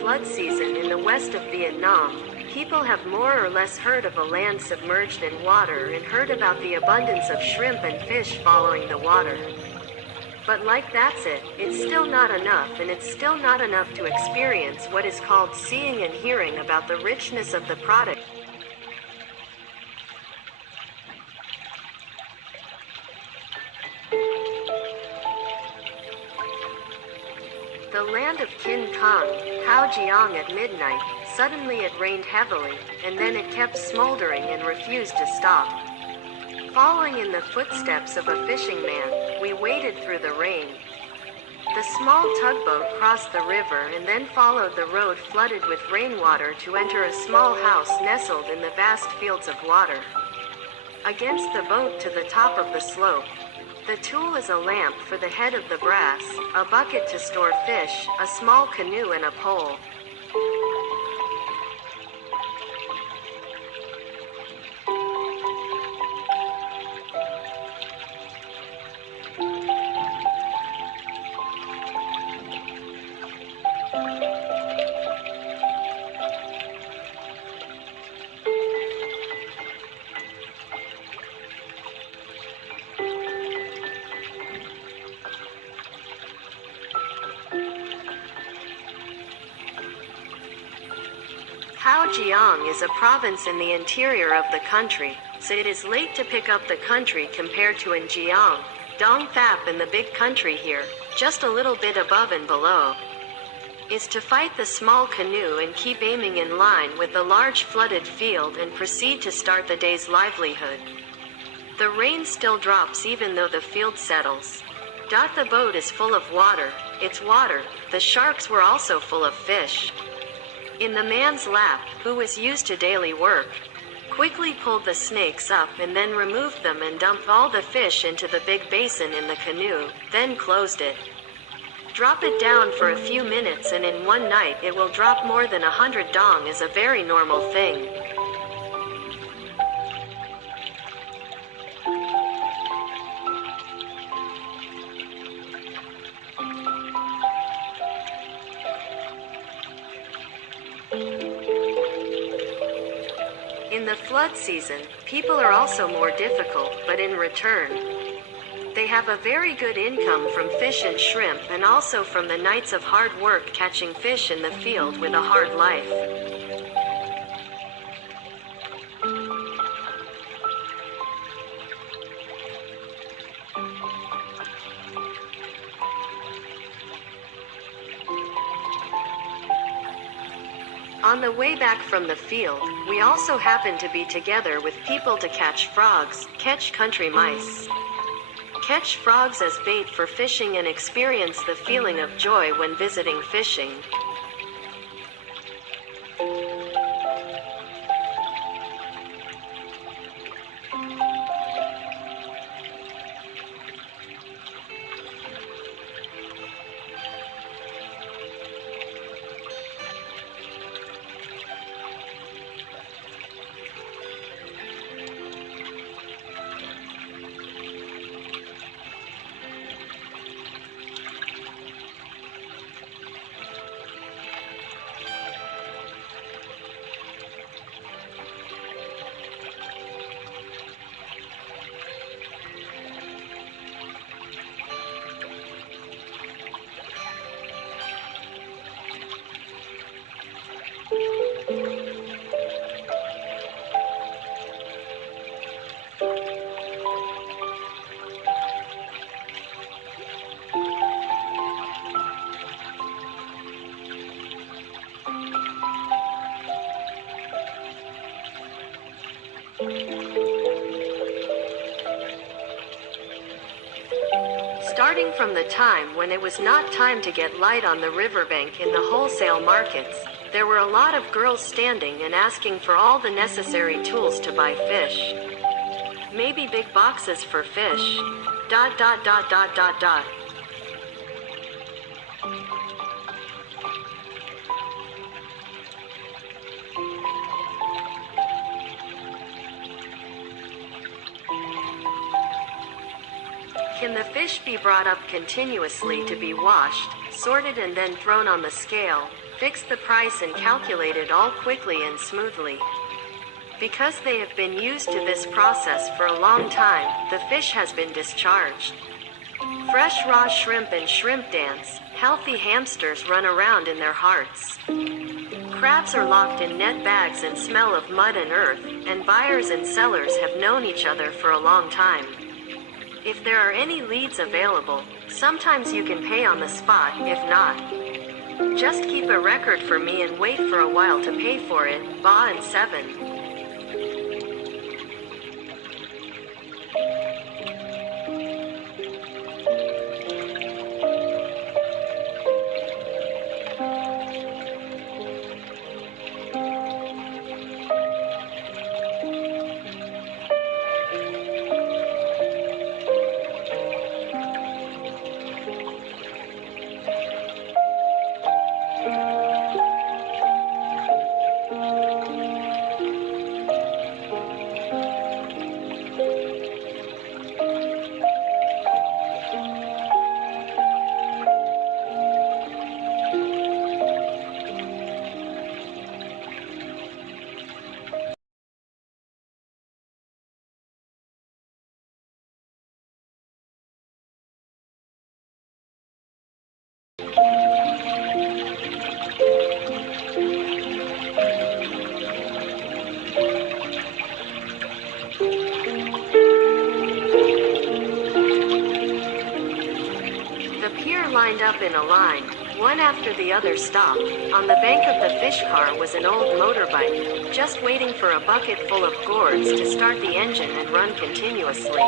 flood season in the west of Vietnam, people have more or less heard of a land submerged in water and heard about the abundance of shrimp and fish following the water. But like that's it, it's still not enough, and it's still not enough to experience what is called seeing and hearing about the richness of the product. The land of Kin Kong, Haojiang at midnight, suddenly it rained heavily, and then it kept smoldering and refused to stop. Following in the footsteps of a fishing man, we waded through the rain. The small tugboat crossed the river and then followed the road flooded with rainwater to enter a small house nestled in the vast fields of water. Against the boat to the top of the slope, the tool is a lamp for the head of the brass, a bucket to store fish, a small canoe and a pole. Haojiang is a province in the interior of the country, so it is late to pick up the country compared to in Jiang, Dong Thap, and the big country here, just a little bit above and below, is to fight the small canoe and keep aiming in line with the large flooded field and proceed to start the day's livelihood. The rain still drops even though the field settles. The boat is full of water, it's water, the sharks were also full of fish. In the man's lap, who was used to daily work, quickly pulled the snakes up and then removed them and dumped all the fish into the big basin in the canoe, then closed it. Drop it down for a few minutes and in one night it will drop more than 100 dong is a very normal thing. In the flood season, people are also more difficult, but in return, they have a very good income from fish and shrimp and also from the nights of hard work catching fish in the field with a hard life. On the way back from the field, we also happened to be together with people to catch frogs, catch country mice. Catch frogs as bait for fishing and experience the feeling of joy when visiting fishing. Starting from the time when it was not time to get light on the riverbank in the wholesale markets, there were a lot of girls standing and asking for all the necessary tools to buy fish. Maybe big boxes for fish. ... Can the fish be brought up continuously to be washed, sorted and then thrown on the scale, fixed the price and calculated all quickly and smoothly. Because they have been used to this process for a long time, the fish has been discharged. Fresh raw shrimp and shrimp dance, healthy hamsters run around in their hearts. Crabs are locked in net bags and smell of mud and earth, and buyers and sellers have known each other for a long time. If there are any leads available, sometimes you can pay on the spot. If not, just keep a record for me and wait for a while to pay for it. Ba and 7. Lined up in a line, one after the other stopped. On the bank of the fish car was an old motorbike, just waiting for a bucket full of gourds to start the engine and run continuously.